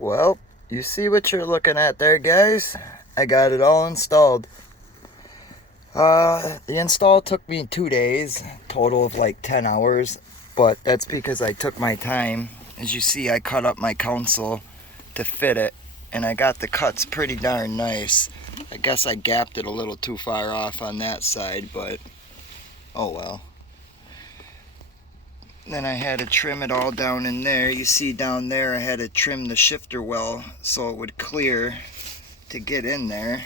Well, you see what you're looking at there, guys. I got it all installed. The install took me 2 days, total of like 10 hours, but that's because I took my time. As you see, I cut up my console to fit it, and I got the cuts pretty darn nice. I guess I gapped it a little too far off on that side, but oh well. Then I had to trim it all down in there. You see down there I had to trim the shifter well so it would clear to get in there.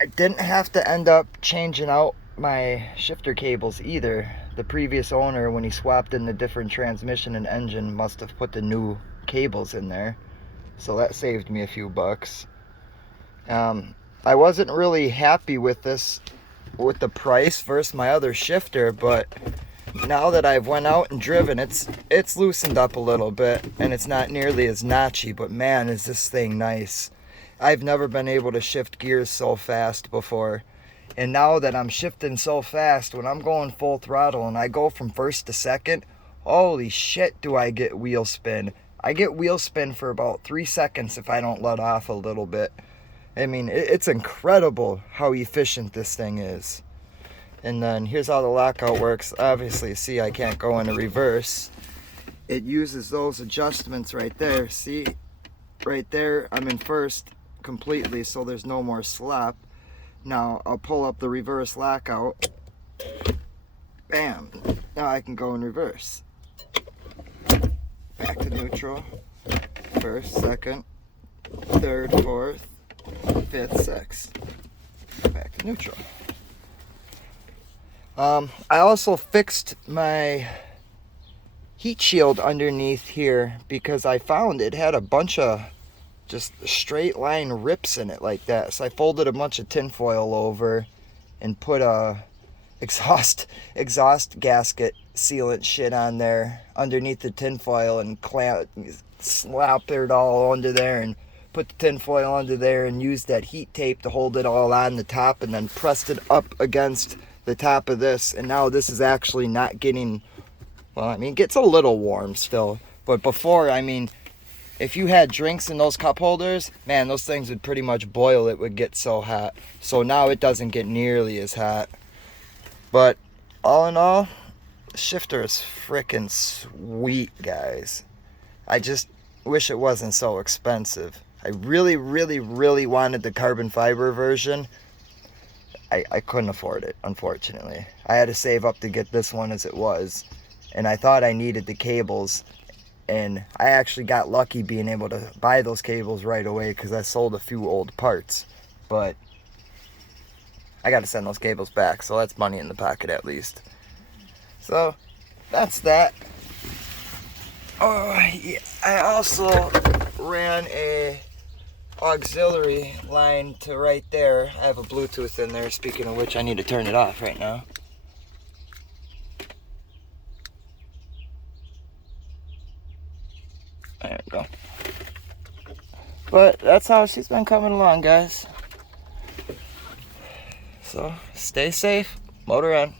I didn't have to end up changing out my shifter cables either. The previous owner, when he swapped in the different transmission and engine, must have put the new cables in there, so that saved me a few bucks. I wasn't really happy with this, with the price versus my other shifter, but now that I've went out and driven, it's loosened up a little bit, and it's not nearly as notchy, but man, is this thing nice. I've never been able to shift gears so fast before, and now that I'm shifting so fast, when I'm going full throttle and I go from first to second, holy shit do I get wheel spin. I get wheel spin for about 3 seconds if I don't let off a little bit. I mean, it's incredible how efficient this thing is. And then here's how the lockout works. Obviously, see, I can't go into reverse. It uses those adjustments right there. See, right there, I'm in first completely, so there's no more slop. Now, I'll pull up the reverse lockout. Bam. Now I can go in reverse. Back to neutral. First, second, third, fourth, fifth, sixth. Back to neutral. I also fixed my heat shield underneath here because I found it had a bunch of just straight line rips in it like that. So I folded a bunch of tinfoil over and put a exhaust gasket sealant shit on there underneath the tinfoil and slapped it all under there and put the tinfoil under there and used that heat tape to hold it all on the top, and then pressed it up against the top of this, and now this is actually not getting, well, I mean, it gets a little warm still, but before, I mean, if you had drinks in those cup holders, man, those things would pretty much boil. It would get so hot. So now it doesn't get nearly as hot. But all in all, the shifter is freaking sweet, guys. I just wish it wasn't so expensive. I really, really, really wanted the carbon fiber version. I couldn't afford it, unfortunately. I had to save up to get this one as it was, and I thought I needed the cables, and I actually got lucky being able to buy those cables right away because I sold a few old parts, but I got to send those cables back, so that's money in the pocket at least. So that's that. Oh yeah, I also ran a auxiliary line to right there. I have a Bluetooth in there, speaking of which I need to turn it off right now. There we go. But that's how she's been coming along, guys. So stay safe, motor on.